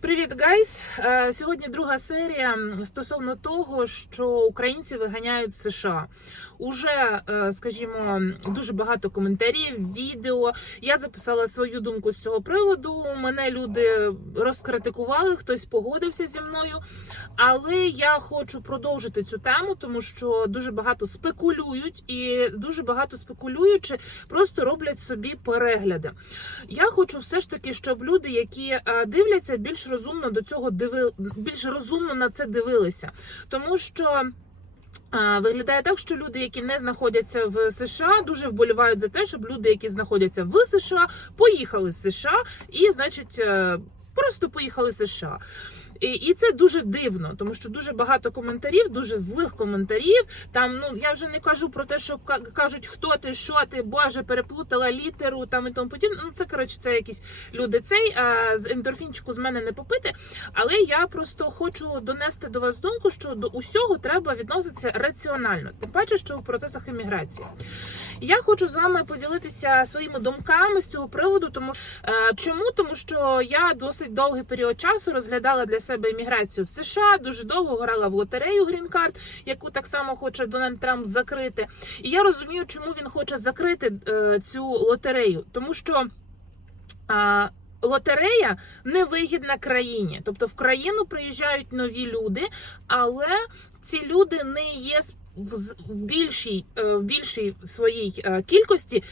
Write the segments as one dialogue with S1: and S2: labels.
S1: Привіт, гайс! Е, Сьогодні друга серія стосовно того, що українці виганяють з США. Уже, е, скажімо, дуже багато коментарів, відео. Я записала свою думку з цього приводу. Мене люди розкритикували, хтось погодився зі мною. Але я хочу продовжити цю тему, тому що дуже багато спекулюють і дуже багато спекулюючи, просто роблять собі перегляди. Я хочу все ж таки, щоб люди, які е, дивляться, більш розумно до цього диви... більш розумно на це дивилися, тому що. Виглядає так, що люди, які не знаходяться в США, дуже вболівають за те, щоб люди, які знаходяться в США, поїхали з США і, значить, е, просто поїхали з США. І, це дуже дивно, тому що дуже багато коментарів, дуже злих коментарів. Там ну я вже не кажу про те, що кажуть, хто ти, що ти, боже, переплутала літеру там і тому подібне. Ну це коротше, це якісь люди. Цей а, з ендорфінчику з мене не попити. Але я просто хочу донести до вас думку, що до усього треба відноситися раціонально, тим паче, що в процесах імміграції. Я хочу з вами поділитися своїми думками з цього приводу, тому е, чому? Тому що я досить довгий період часу розглядала для себе імміграцію в США, дуже довго грала в лотерею Грін-карт, яку так само хоче Дональд Трамп закрити. І я розумію, чому він хоче закрити е, цю лотерею, тому що. А, Лотерея невигідна країні, тобто в країну приїжджають нові люди, але ці люди не є в, в більшій е, в більшій своїй е, кількості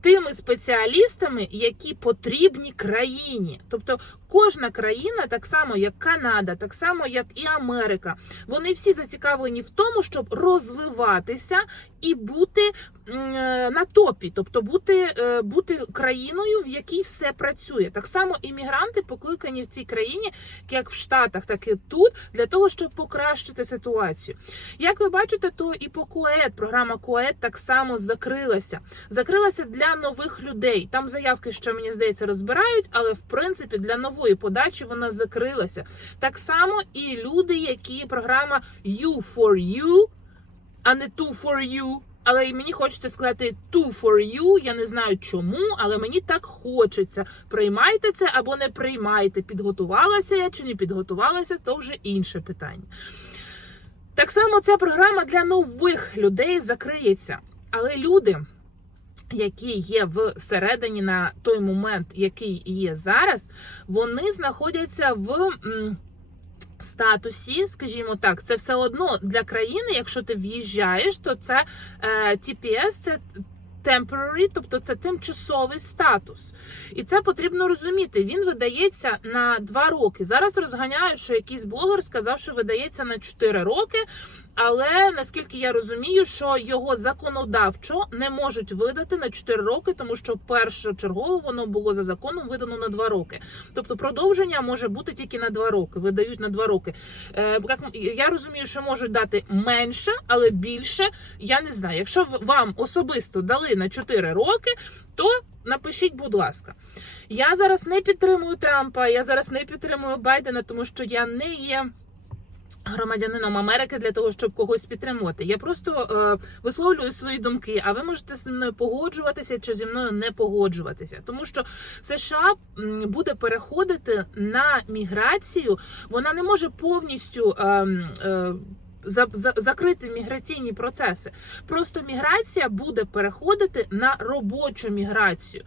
S1: тими спеціалістами, які потрібні країні. Тобто кожна країна, так само як Канада, так само як і Америка, вони всі зацікавлені в тому, щоб розвиватися і бути е, на топі, тобто бути, е, бути країною, в якій все працює. Так само іммігранти покликані в цій країні, як в Штатах, так і тут, для того, щоб покращити ситуацію. Як ви бачите, то і по КУЕД, програма КУЕД так само закрилася. Закрилася для нових людей. Там заявки, що мені здається, розбирають, але в принципі для нової подачі вона закрилася. Так само і люди, які програма You for You, а не Two for You. Але і мені хочеться сказати two for you. Я не знаю чому, але мені так хочеться. Приймайте це або не приймайте. Підготувалася я чи не підготувалася, то вже інше питання. Так само ця програма для нових людей закриється. Але люди, які є всередині на той момент, який є зараз, вони знаходяться в. Статусі, скажімо так, це все одно для країни. Якщо ти в'їжджаєш, то це е, TPS, це temporary, тобто це тимчасовий статус. І це потрібно розуміти. Він видається на 2 роки. Зараз розганяють, що якийсь блогер сказав, що видається на 4 роки. Але наскільки я розумію, що його законодавчо не можуть видати на 4 роки, тому що першочергово воно було за законом видано на 2 роки. Тобто продовження може бути тільки на 2 роки. Видають на 2 роки. Е, я розумію, що можуть дати менше, але більше я не знаю. Якщо вам особисто дали на 4 роки, то напишіть, будь ласка. Я зараз не підтримую Трампа, я зараз не підтримую Байдена, тому що я не є. Громадянином Америки для того, щоб когось підтримувати. Я просто е, висловлюю свої думки, а ви можете зі мною погоджуватися чи зі мною не погоджуватися. Тому що США буде переходити на міграцію, вона не може повністю. Е, е, за, за, закрити міграційні процеси. Просто міграція буде переходити на робочу міграцію.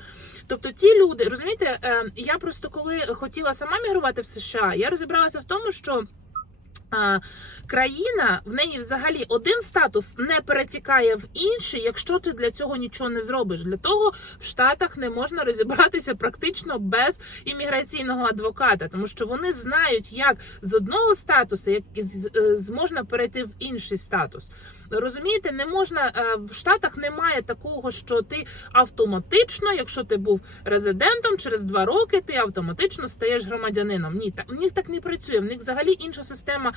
S1: Тобто, ті люди, розумієте, е, я просто коли хотіла сама мігрувати в США, я розібралася в тому, що. Країна в неї взагалі один статус не перетікає в інший, якщо ти для цього нічого не зробиш. Для того в Штатах не можна розібратися практично без імміграційного адвоката, тому що вони знають, як з одного статусу як з, з, з- можна перейти в інший статус. Розумієте, не можна е, в Штатах немає такого, що ти автоматично, якщо ти був резидентом, через два роки ти автоматично стаєш громадянином. Ні, так у них так не працює. В них взагалі інша система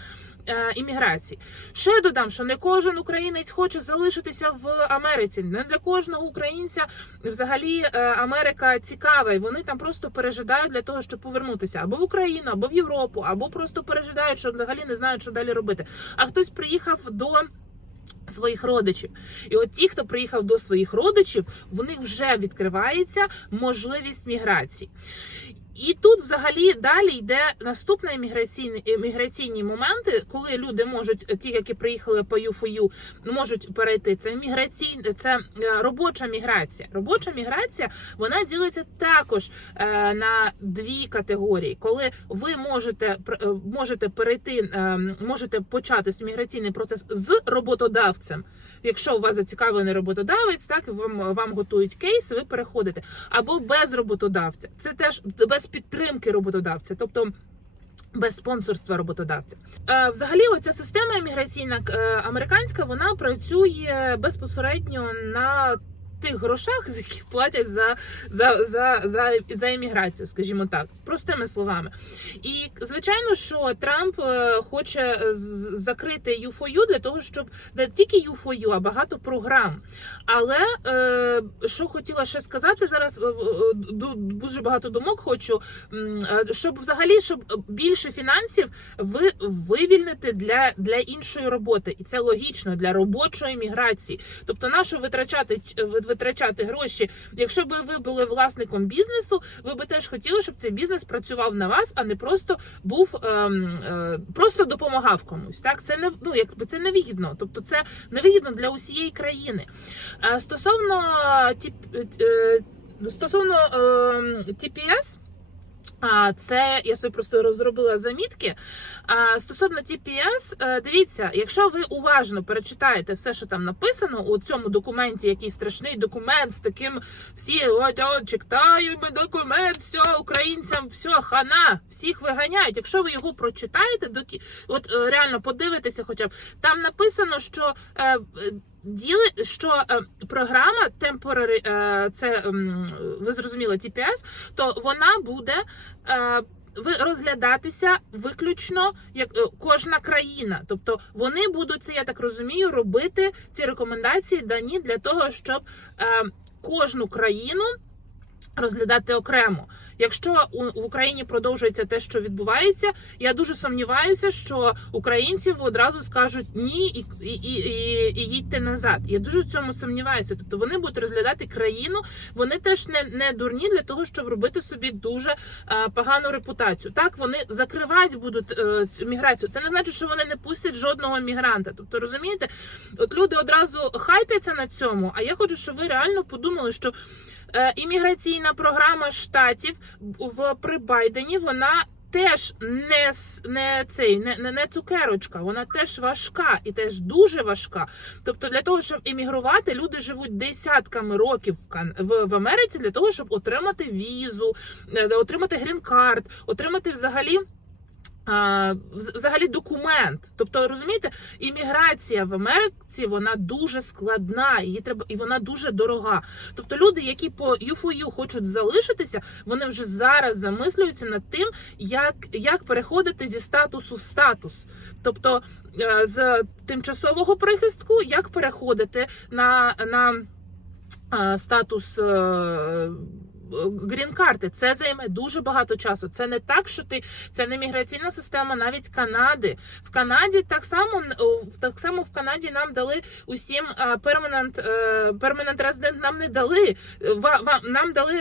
S1: е, імміграції. Ще додам, що не кожен українець хоче залишитися в Америці. Не для кожного українця взагалі е, Америка цікава, і вони там просто пережидають для того, щоб повернутися або в Україну, або в Європу, або просто пережидають, що взагалі не знають, що далі робити. А хтось приїхав до. Своїх родичів, і от ті, хто приїхав до своїх родичів, в них вже відкривається можливість міграції. І тут взагалі далі йде наступна імміграційні, імміграційні моменти, коли люди можуть, ті, які приїхали по ЮФОЮ, можуть перейти. Це міграційна, це е, робоча міграція. Робоча міграція вона ділиться також е, на дві категорії. Коли ви можете е, можете перейти, е, можете почати міграційний процес з роботодавцем. Якщо у вас зацікавлений роботодавець, так вам, вам готують кейс, ви переходите або без роботодавця. Це теж без підтримки роботодавця, тобто. Без спонсорства роботодавця, е, взагалі, оця система імміграційна е, американська вона працює безпосередньо на тих грошах, з яких платять за, за, за, за, за імміграцію, скажімо так, простими словами. І звичайно, що Трамп е, хоче закрити ЮФОЮ для того, щоб не тільки ЮФОЮ, а багато програм. Але е, що хотіла ще сказати зараз, е, ду- дуже багато думок хочу, щоб взагалі щоб більше фінансів ви вивільнити для, для іншої роботи, і це логічно для робочої міграції. Тобто, на що витрачати витрачати гроші? Якщо б ви були власником бізнесу, ви би теж хотіли, щоб цей бізнес працював на вас, а не просто був ем, е, просто допомагав комусь. Так, це не ну якби це невигідно. Тобто, це невигідно для усієї країни. Е, Стосовно ті, е, стосовно е, TPS, а, це я собі просто розробила замітки. Стосовно TPS, е, дивіться, якщо ви уважно перечитаєте все, що там написано у цьому документі, який страшний документ з таким всі от, от документ, все українцям, все хана, всіх виганяють. Якщо ви його прочитаєте, от е, реально подивитеся, хоча б там написано, що. Діли, що е, програма темпорари, е, це е, ви зрозуміли TPS, то вона буде е, розглядатися виключно як е, кожна країна. Тобто вони будуть це, я так розумію, робити ці рекомендації дані для того, щоб е, кожну країну. Розглядати окремо, якщо в Україні продовжується те, що відбувається, я дуже сумніваюся, що українців одразу скажуть ні і, і, і, і, їдьте назад. Я дуже в цьому сумніваюся. Тобто вони будуть розглядати країну. Вони теж не, не дурні для того, щоб робити собі дуже е, погану репутацію. Так вони закривати будуть е, цю міграцію. Це не значить, що вони не пустять жодного мігранта. Тобто, розумієте, от люди одразу хайпяться на цьому. А я хочу, щоб ви реально подумали, що. Е, Імміграційна програма штатів в при Байдені вона теж не не цей не, не, не цукерочка, вона теж важка і теж дуже важка. Тобто, для того, щоб іммігрувати, люди живуть десятками років в в Америці для того, щоб отримати візу, е, отримати грін-карт, отримати взагалі. Взагалі документ, тобто розумієте, імміграція в Америці вона дуже складна, її треба і вона дуже дорога. Тобто люди, які по ЮФОЮ хочуть залишитися, вони вже зараз замислюються над тим, як, як переходити зі статусу в статус. Тобто е, з тимчасового прихистку, як переходити на, на е, статус. Е, Грін-карти це займе дуже багато часу. Це не так, що ти це не міграційна система навіть Канади. В Канаді так само так само в Канаді нам дали усім перманент перманент резидент нам не дали. Нам дали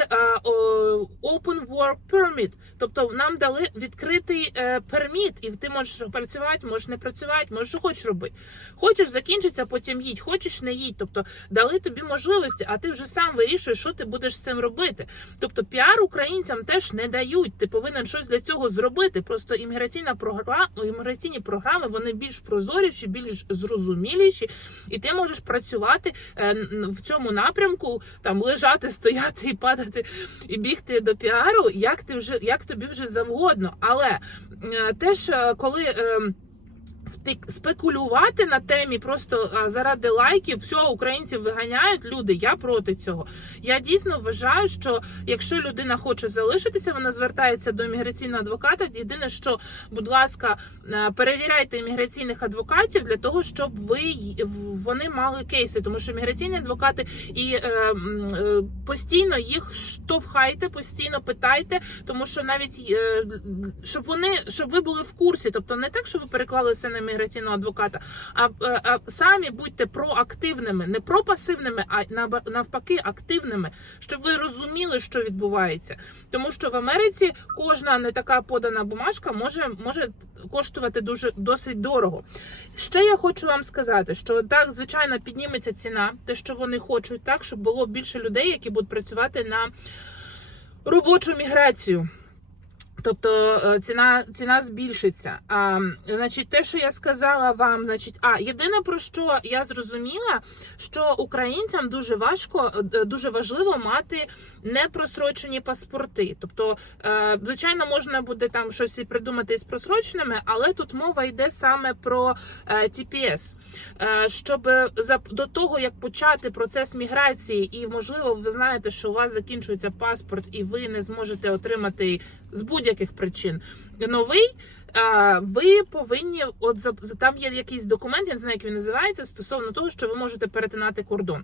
S1: open work permit, тобто нам дали відкритий е, перміт, і ти можеш працювати, можеш не працювати, можеш що хочеш робити. Хочеш закінчиться, потім їдь, хочеш не їдь. Тобто дали тобі можливості, а ти вже сам вирішуєш, що ти будеш з цим робити. Тобто піар українцям теж не дають. Ти повинен щось для цього зробити. Просто імміграційна програма, імміграційні програми вони більш прозоріші, більш зрозуміліші, і ти можеш працювати е, в цьому напрямку, там лежати, стояти і падати і бігти до піару, як ти вже як тобі вже завгодно. Але е, теж е, коли. Спекулювати на темі просто заради лайків, все, українців виганяють люди. Я проти цього. Я дійсно вважаю, що якщо людина хоче залишитися, вона звертається до імміграційного адвоката. Єдине, що, будь ласка, е, перевіряйте імміграційних адвокатів для того, щоб ви вони мали кейси, тому що міграційні адвокати і е, е, постійно їх штовхайте, постійно питайте, тому що навіть е, щоб вони щоб ви були в курсі, тобто не так, що ви переклали все на міграційного адвоката, а, е, а самі будьте проактивними, не пропасивними, а навпаки активними, щоб ви розуміли, що відбувається. Тому що в Америці кожна не така подана бумажка може, може коштувати дуже досить дорого. Ще я хочу вам сказати, що так, звичайно, підніметься ціна, те, що вони хочуть, так, щоб було більше людей, які будуть працювати на робочу міграцію. Тобто е, ціна ціна збільшиться. А, значить, те, що я сказала вам, значить, а єдине про що я зрозуміла, що українцям дуже важко, е, дуже важливо мати непросрочені паспорти. Тобто, е, звичайно, можна буде там щось і придумати з просроченими, але тут мова йде саме про TPS. Щоб до того, як почати процес міграції, і можливо, ви знаєте, що у вас закінчується паспорт, і ви не зможете отримати з будь-яких причин новий. Ви повинні, от там є якийсь документ, я не знаю, як він називається, стосовно того, що ви можете перетинати кордон.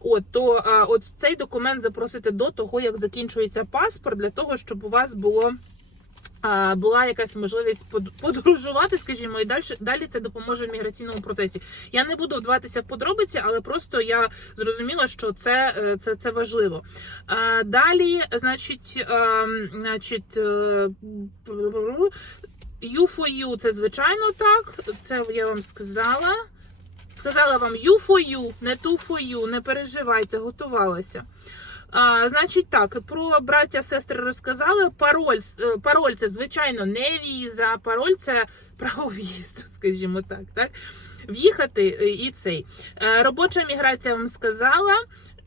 S1: От то от цей документ запросити до того, як закінчується паспорт, для того, щоб у вас було. Була якась можливість подорожувати, скажімо, і далі далі це допоможе в міграційному процесі. Я не буду вдаватися в подробиці, але просто я зрозуміла, що це, е, це, це важливо. Далі, значить, значить, е, U4U це звичайно так. Це я вам сказала. Сказала вам U for you, не too for you, не переживайте, готувалася. А, значить так, про браття сестри розказали. Пароль, е, пароль це, звичайно, не віза, пароль це право в'їзду, скажімо так. так? В'їхати е, і цей. Е, Робоча міграція вам сказала.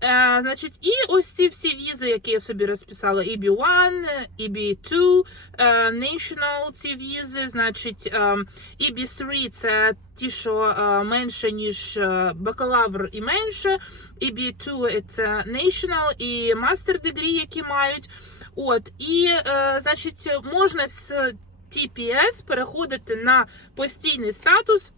S1: Е, значить, і ось ці всі візи, які я собі розписала: EB1, EB2, е, National ці візи, значить, е, EB3 це ті, що менше, ніж бакалавр і менше. EB2 це National і Master Degree, які мають. От, і, е, значить, можна з TPS переходити на постійний статус.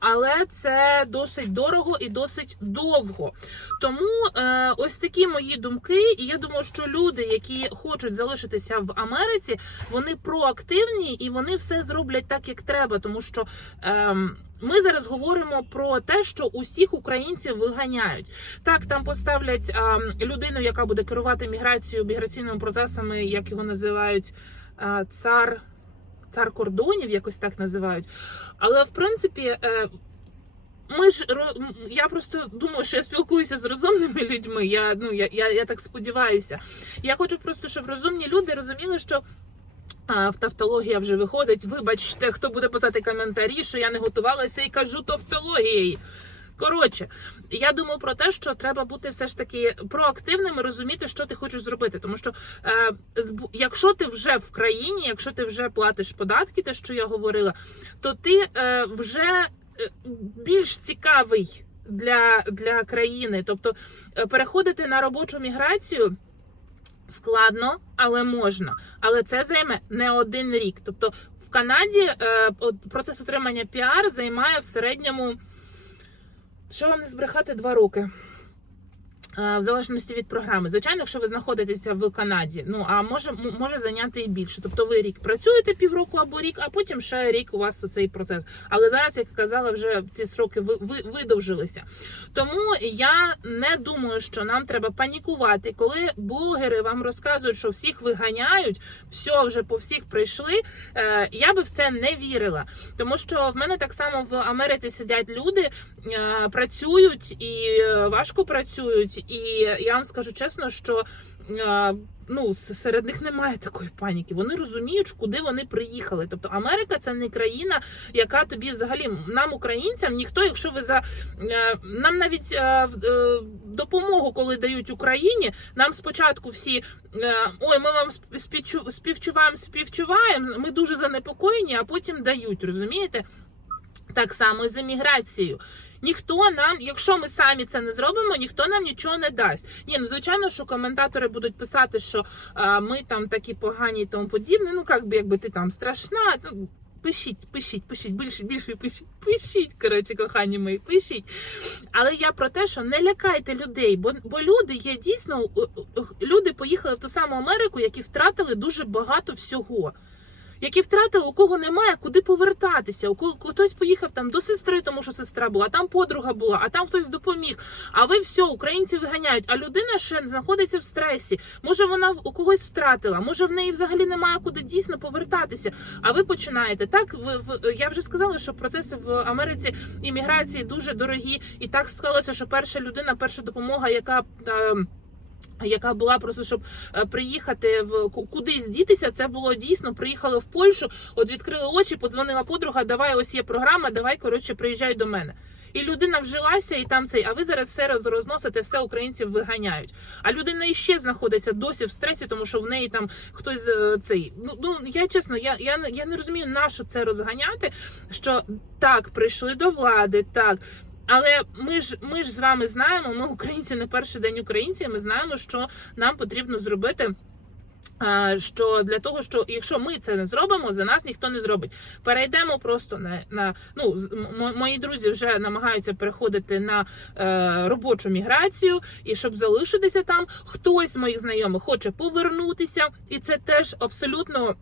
S1: Але це досить дорого і досить довго. Тому е, ось такі мої думки. І я думаю, що люди, які хочуть залишитися в Америці, вони проактивні і вони все зроблять так, як треба. Тому що е, ми зараз говоримо про те, що усіх українців виганяють. Так, там поставлять е, людину, яка буде керувати міграцією, міграційними процесами, як його називають, е, цар. Цар кордонів, якось так називають. Але в принципі, е, ми ж я просто думаю, що я спілкуюся з розумними людьми. Я ну я, я, я так сподіваюся. Я хочу просто, щоб розумні люди розуміли, що. А, в тавтологія вже виходить. Вибачте, хто буде писати коментарі, що я не готувалася і кажу тавтологією. Коротше, я думаю про те, що треба бути все ж таки проактивним і розуміти, що ти хочеш зробити. Тому що е, якщо ти вже в країні, якщо ти вже платиш податки, те, що я говорила, то ти е, вже е, більш цікавий для, для країни. Тобто е, переходити на робочу міграцію. Складно, але можна. Але це займе не один рік. Тобто в Канаді е, процес отримання піар займає в середньому, що вам не збрехати, два роки. Е, В залежності від програми. Звичайно, якщо ви знаходитеся в Канаді, ну а може може зайняти і більше. Тобто ви рік працюєте півроку або рік, а потім ще рік у вас цей процес. Але зараз, як казала, вже ці сроки ви, ви, видовжилися. Тому я не думаю, що нам треба панікувати, коли блогери вам розказують, що всіх виганяють, все вже по всіх прийшли. Е, я би в це не вірила, тому що в мене так само в Америці сидять люди, е, працюють і важко працюють. І я вам скажу чесно, що е, ну серед них немає такої паніки. Вони розуміють, куди вони приїхали. Тобто Америка це не країна, яка тобі взагалі нам, українцям, ніхто, якщо ви за е, нам навіть е, допомогу, коли дають Україні, нам спочатку всі ой, ми вам сп- співчуваємо, співчуваємо. Ми дуже занепокоєні, а потім дають. Розумієте? Так само і з еміграцією. Ніхто нам, якщо ми самі це не зробимо, ніхто нам нічого не дасть. Ні, ну звичайно, що коментатори будуть писати, що а, ми там такі погані і тому подібне. Ну як би якби ти там страшна. Ну, пишіть, пишіть, пишіть, більше, більше пишіть, пишіть, коротше, кохані мої, пишіть. Але я про те, що не лякайте людей, бо, бо люди є дійсно е, е, люди поїхали в ту саму Америку, які втратили дуже багато всього. Які втратили, у кого немає куди повертатися. У кого хтось поїхав там до сестри, тому що сестра була, там подруга була, а там хтось допоміг. А ви все, українці виганяють. А людина ще знаходиться в стресі. Може, вона у когось втратила, може в неї взагалі немає куди дійсно повертатися. А ви починаєте так. В, в я вже сказала, що процеси в Америці імміграції дуже дорогі, і так склалося, що перша людина, перша допомога, яка. Е, яка була просто щоб е, приїхати в кудись дітися, це було дійсно. Приїхали в Польщу, от відкрили очі, подзвонила подруга. Давай, ось є програма, давай коротше, приїжджай до мене. І людина вжилася, і там цей. А ви зараз все роз- розносите, все українців виганяють. А людина іще знаходиться досі в стресі, тому що в неї там хтось е, цей. Ну ну я чесно, я, я, я не розумію, на що це розганяти. Що так, прийшли до влади, так. Але ми ж ми ж з вами знаємо, ми українці не перший день українці. Ми знаємо, що нам потрібно зробити. е, Що для того, що якщо ми це не зробимо, за нас ніхто не зробить. Перейдемо просто на на ну мої друзі вже намагаються переходити на е, робочу міграцію, і щоб залишитися там, хтось з моїх знайомих хоче повернутися, і це теж абсолютно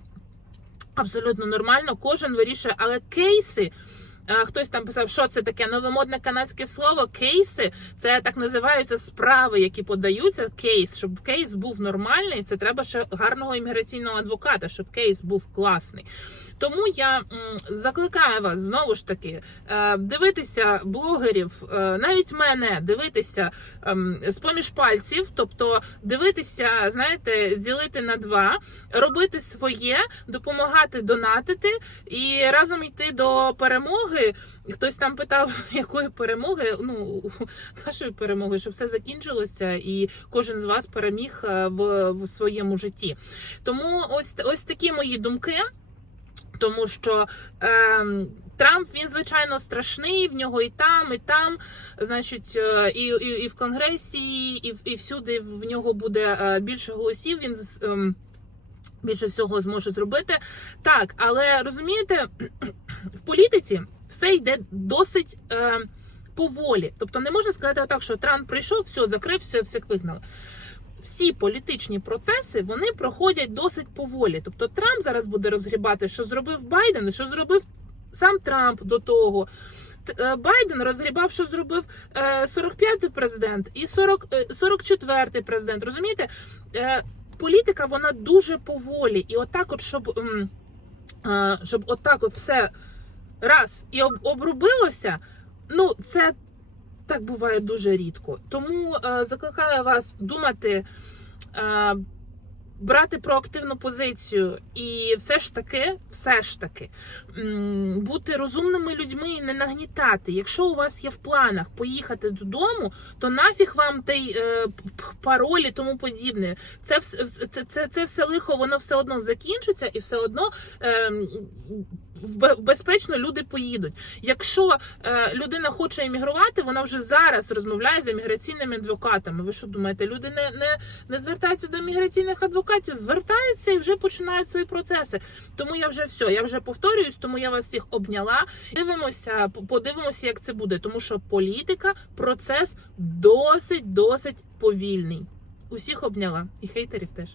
S1: абсолютно нормально. Кожен вирішує, але кейси. Хтось там писав, що це таке новомодне канадське слово. Кейси це так називаються справи, які подаються. Кейс, щоб кейс був нормальний, це треба ще гарного імміграційного адвоката, щоб кейс був класний. Тому я закликаю вас знову ж таки е, дивитися блогерів, е, навіть мене дивитися ем, з поміж пальців, тобто дивитися, знаєте, ділити на два, робити своє, допомагати донатити і разом йти до перемоги. Хтось там питав, якої перемоги? Ну нашої перемоги, щоб все закінчилося, і кожен з вас переміг е, в, в своєму житті. Тому ось ось такі мої думки. Тому що ем, Трамп він звичайно страшний. В нього і там, і там, значить, е, і, і, і в Конгресі, і, і всюди в нього буде е, більше голосів. Він ем, більше всього зможе зробити. Так, але розумієте, в політиці все йде досить. Е, Поволі, тобто не можна сказати отак, що Трамп прийшов, все закрив, все, всіх вигнали всі політичні процеси вони проходять досить поволі. Тобто Трамп зараз буде розгрібати, що зробив Байден, що зробив сам Трамп до того. Е, Байден розгрібав, що зробив е, 45-й президент і 40, е, 44-й президент. Розумієте, Е, політика вона дуже поволі, і отак, от щоб, е, щоб отак, от все раз і об- обрубилося. Ну, це так буває дуже рідко. Тому е, закликаю вас думати, е, брати проактивну позицію, і все ж таки, все ж таки, бути розумними людьми і не нагнітати. Якщо у вас є в планах поїхати додому, то нафіг вам той е, п- п- пароль і тому подібне. Це, це, це, це все лихо, воно все одно закінчиться, і все одно. Е, безпечно люди поїдуть. Якщо е, людина хоче емігрувати, вона вже зараз розмовляє з еміграційними адвокатами. Ви що думаєте, люди не, не, не звертаються до міграційних адвокатів, звертаються і вже починають свої процеси. Тому я вже все, я вже повторююсь, тому я вас всіх обняла. Дивимося, подивимося, як це буде, тому що політика, процес досить, досить повільний. Усіх обняла і хейтерів теж.